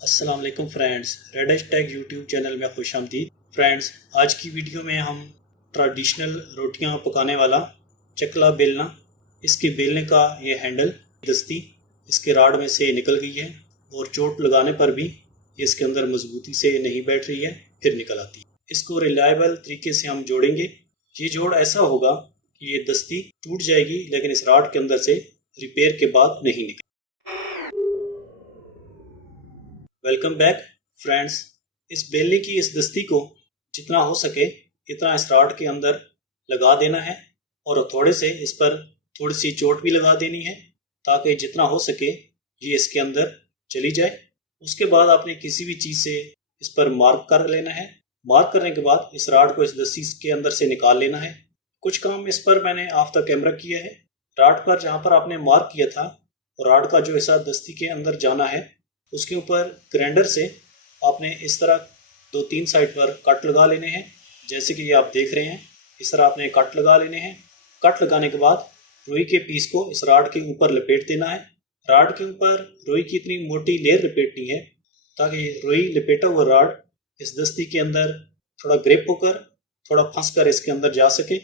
अस्सलाम वालेकुम friends, red tag YouTube channel में खुशामदीद। फ्रेंड्स, आज की वीडियो में हम ट्रेडिशनल रोटियां पकाने वाला चकला बेलना, इसके बेलने का ये हैंडल दस्ती इसके राड में से निकल गई है और चोट लगाने पर भी ये इसके अंदर मजबूती से नहीं बैठ रही है, फिर निकल आती है। इसको रिलायबल तरीके से हम जोड़ेंगे। ये जोड़ ऐसा होगा कि ये दस्ती टूट जाएगी लेकिन इस राड के अंदर से रिपेयर के बाद नहीं निकलेगी। Welcome back friends. इस बेलने की इस दस्ती को जितना हो सके इतना इस राड के अंदर लगा देना है और थोड़े से इस पर थोड़ी सी चोट भी लगा देनी है ताकि जितना हो सके ये इसके अंदर चली जाए। उसके बाद आपने किसी भी चीज़ से इस पर मार्क कर लेना है। मार्क करने के बाद इस राड को इस दस्ती के अंदर से निकाल लेना है। कुछ काम इस पर मैंने ऑफ द कैमरा किया है। राड पर जहाँ पर आपने मार्क किया था और राड का जो हिस्सा दस्ती के अंदर जाना है उसके ऊपर ग्राइंडर से आपने इस तरह 2-3 साइड पर कट लगा लेने हैं। जैसे कि ये आप देख रहे हैं, इस तरह आपने कट लगा लेने हैं। कट लगाने के बाद रुई के पीस को इस राड के ऊपर लपेट देना है। राड के ऊपर रुई की इतनी मोटी लेयर लपेटनी है ताकि रुई लपेटा हुआ राड इस दस्ती के अंदर थोड़ा ग्रिप होकर थोड़ा फंस कर इसके अंदर जा सके।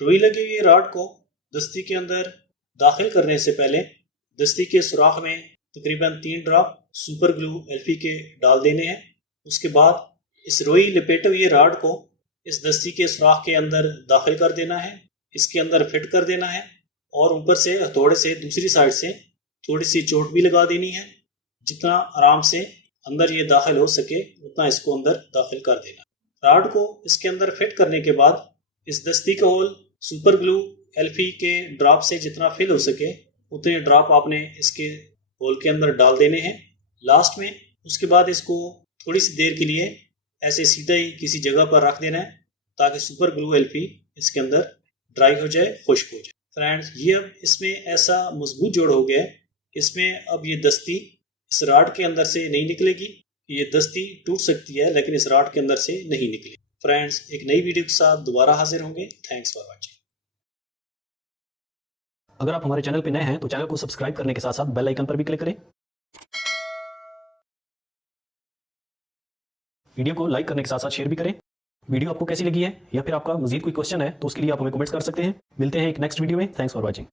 रुई लगी हुई राड को दस्ती के अंदर दाखिल करने से पहले दस्ती के सुराख में तकरीबन 3 ड्रॉप सुपर ग्लू एल्फी के डाल देने हैं। उसके बाद इस रुई लपेटे हुए राड को इस दस्ती के सुराख के अंदर दाखिल कर देना है, इसके अंदर फिट कर देना है और ऊपर से हथौड़े से दूसरी साइड से थोड़ी सी चोट भी लगा देनी है। जितना आराम से अंदर ये दाखिल हो सके उतना इसको अंदर दाखिल कर देना। राड को इसके अंदर फिट करने के बाद इस दस्ती का होल सुपर ग्लू एल्फी के ड्रॉप से जितना फिल हो सके उतने ड्रॉप आपने इसके होल के अंदर डाल देने हैं लास्ट में। उसके बाद इसको थोड़ी सी देर के लिए ऐसे सीधा ही किसी जगह पर रख देना है ताकि सुपर ग्लू एल्फी इसके अंदर ड्राई हो जाए, खुश्क हो जाए। फ्रेंड्स, ये अब इसमें ऐसा मजबूत जोड़ हो गया है, इसमें अब ये दस्ती इस राड के अंदर से नहीं निकलेगी। ये दस्ती टूट सकती है लेकिन इस राड के अंदर से नहीं निकलेगी। फ्रेंड्स, एक नई वीडियो के साथ दोबारा हाजिर होंगे। Thanks for watching. अगर आप हमारे चैनल पर नए हैं तो चैनल को सब्सक्राइब करने के साथ साथ बेल आइकन पर भी क्लिक करें। वीडियो को लाइक करने के साथ साथ शेयर भी करें। वीडियो आपको कैसी लगी है या फिर आपका मजीद कोई क्वेश्चन है तो उसके लिए आप हमें कमेंट्स कर सकते हैं। मिलते हैं एक नेक्स्ट वीडियो में। Thanks for watching.